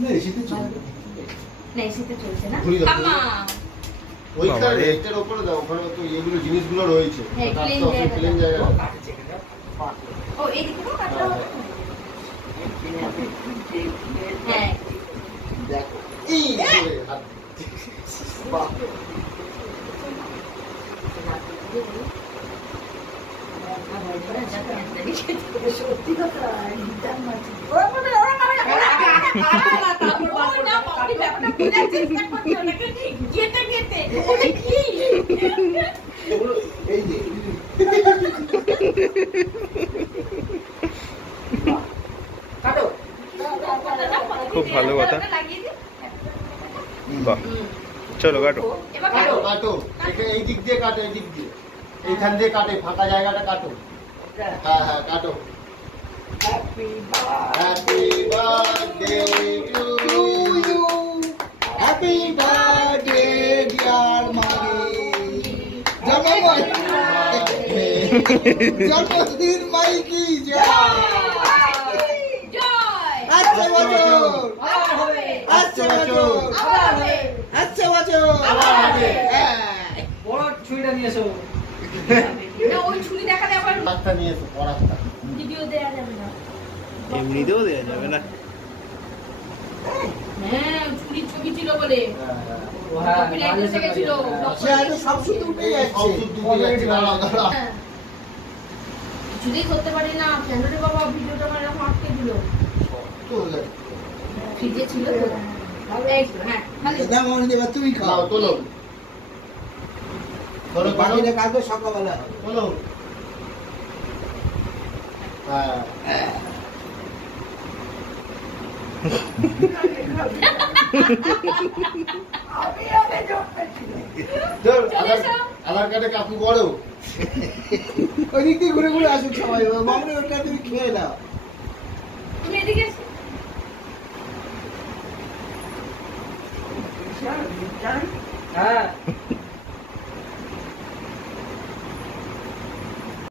না এসিতে চলবে না এসিতে চলছে না ঘুরি দাও, আম্মা ওইখানে এটার উপরে দাও, ওখানে তো এগুলো জিনিসগুলো রয়েছে। হ্যাঁ, তার plain তো জায়গা। প্লেন জায়গা। ও এইদিকেও কাটতে হবে হ্যাঁ দেখো এই যে হাত। বাহ, সত্যি কথা গিটার মাঝে এগুলো এই যে খুব ভালো কথা। বাহ, চলো কাটো। কাটো কাটো, এই দিক দিয়ে কাটো, এই দিক দিয়ে, এইখান দিয়ে কাটে, ফাঁকা জায়গাটা কাটো। হ্যাঁ হ্যাঁ কাটো। Happy happy birthday to you, happy birthday dear Mahi জন্মদিন মাই কি জয় আচ্ছা বছর আচ্ছা বছর আচ্ছা বছর আবার হবে। বড় ছুরিটা নিয়ে এসো। ওই ছুরি দেখালে আবার রাস্তা নিয়ে এসো, পড়াস্তা। ভিডিও দেয়া যাবে না এমনিতেও দেওয়া যাবে না। হ্যাঁ ছুরির ছবি ছিল বলে ও হ্যাঁ, কপিরাইট এসে গেছিল সে আজ সব শুধু উঠে এই সব যাচ্ছে শুদ্ধ হয়ে যাচ্ছে, দাঁড়াও দাঁড়াও। হ্যাঁ। কিছুতেই করতে পারি না কেন রে বাবা ভিডিওটা আমার এরকম আটকে দিল তো হয়ে যাচ্ছে। ফ্রিজে ছিল তো এই তো, হ্যাঁ খালি দাম মনে দেবা তুমি নাও, খাও তোলো তোলো, বাকিটা কালকে সকালবেলা হবে। তোলো। হ্যাঁ ধর, আধার কার্ডে কাকু বড়। ওই দিক দিয়ে ঘুরে ঘুরে আসুক সবাই মামনি ওটা তুমি খেয়ে নাও তুমি এদিকে এসো। হ্যাঁ